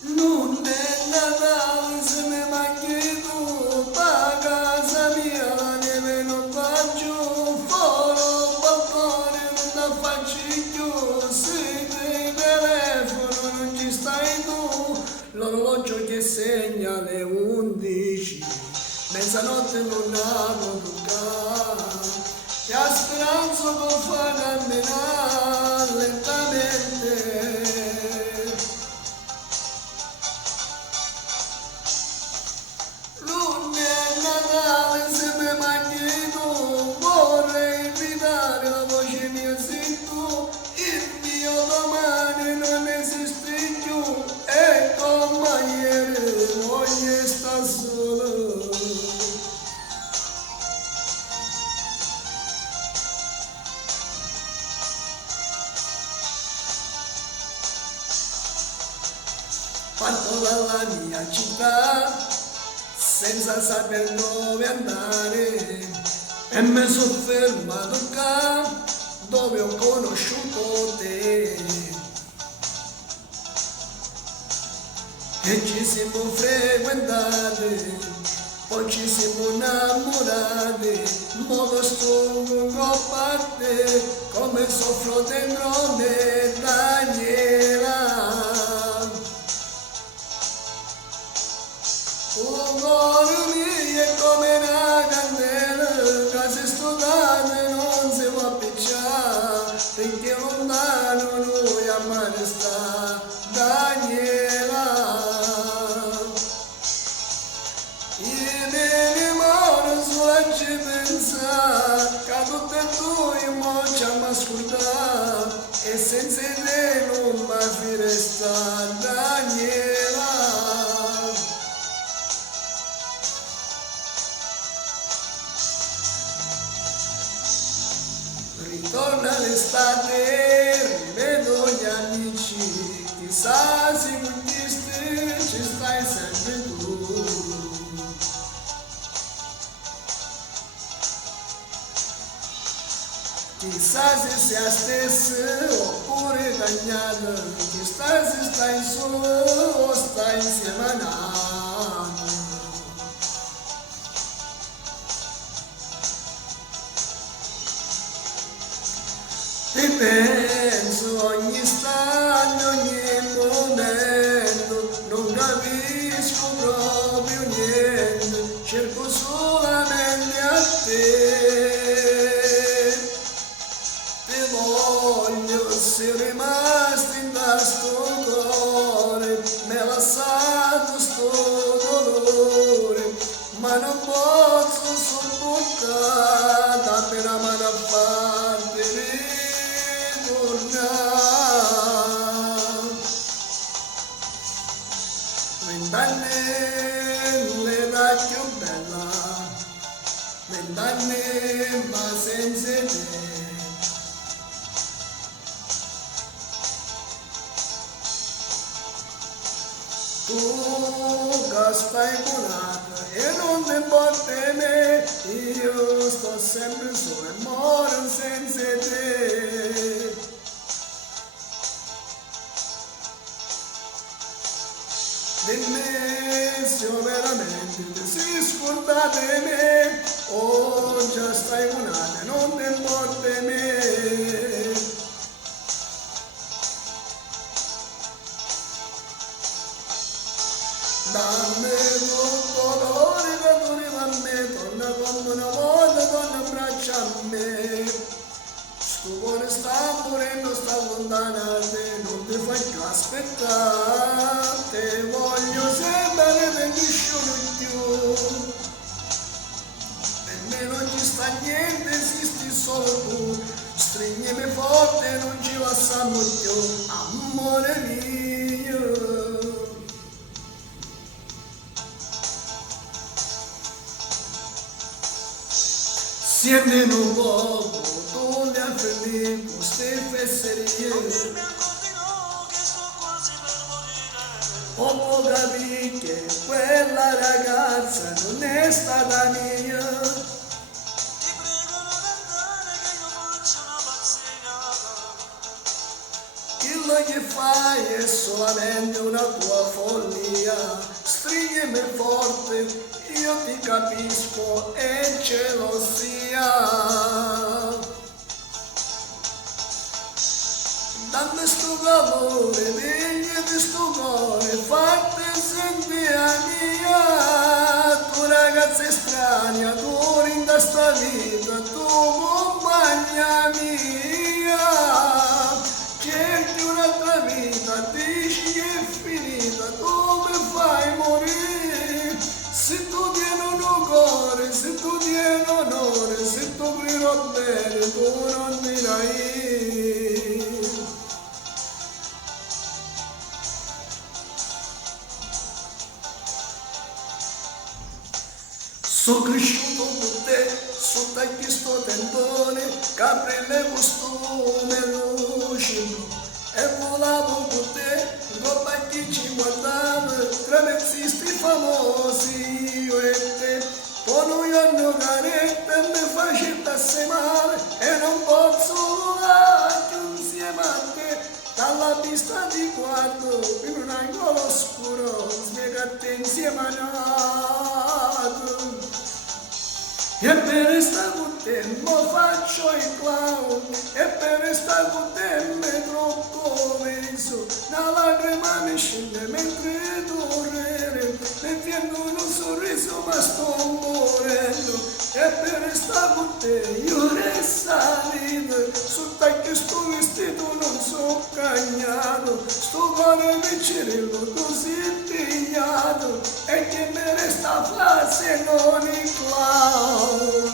Non è Natale se ne manchi tu, a casa mia la neve non va giù, fuori balcone non la faccio più, se il telefono non ci stai tu, l'orologio che segna le 11, mezzanotte non hanno toccato, e a speranza può far camminare lentamente. Vorrei gridare la voce mia sei tu, il mio domani non esiste più e come ieri voglio sta solo. Parto dalla mia città senza saper dove andare e mi sono fermato qua dove ho conosciuto te e ci siamo frequentati, poi ci siamo innamorati, mo sto lungo parte come soffro dentro me Daniela. Cuore mio è come una candela che se studate non si può appicciare perché lontano noi a mare sta Daniela. Io me ne muoio sulla ci pensa che tutto e due mo ci abbiamo ascoltato e senza te non mi fi resta Daniela. Ritorna l'estate, rivedo gli amici, chissà se con questi ci stai sempre tu. Chissà se sia stessa oppure cagnata, chissà se stai solo o stai insieme a noi. E penso ogni istante, ogni momento, non capisco proprio niente, cerco solamente a te. Ti voglio, sei rimasto in sto cuore, mi ha lasciato sto dolore, ma non posso sopportare, dammi una mano a farti. Vent'anni l'età più bella, vent'anni ma senza te. Tu che stai curata e non ti importa me, io sto sempre solo e muoro senza te. Dimmi se io veramente ti sei scordata di me o già stai curata e non ti importa me. Dammi tutto l'ore che tu arriva a me, torna come una volta, torna a braccia a me. Sto cuore sta morendo, sta lontana da te, non ti fai più aspettare, te voglio sempre che ti sciolo più. Per me non ci sta niente, esisti solo tu, stringimi forte, non ci lasciamo più, amore mio. Siente un poco tu li affermi queste fesserie. Ho capito che quella ragazza non è stata mia. Quello che fai è solamente una tua follia. Stringimi forte, io ti capisco e gelosia. Dammi sto calore, vegliati sto cuore, fatti sentire mia. Tu ragazza estranea, tu rinda sta vita, tu compagna mia. Cerchi un'altra vita, dici che è finita, tu mi fai morire. Se tu tieni un cuore, se tu tieni onore, se tu aprirò bene, tu non dirai. Sono cresciuto con te, sotto a questo tendone, caprile costume lucido, e volavo con te, roba che ci guardava, tra mezzisti famosi, io e te. Poi noi hanno caretta e mi faceva male, e non posso volare più insieme a te. Dalla pista ti guardo, in un angolo oscuro, spiegate insieme a nato. E per stare con te mi faccio il clown, e per stare con te mi troppo viso, una lacrima mi scende mentre tu ridi, mi viene un sorriso ma sto morendo, e per stare con te io resto salito, sotto a questo vestito non so cagnato, sto cuore mi cirillo così pigliato, e che mi resta frase non il clown.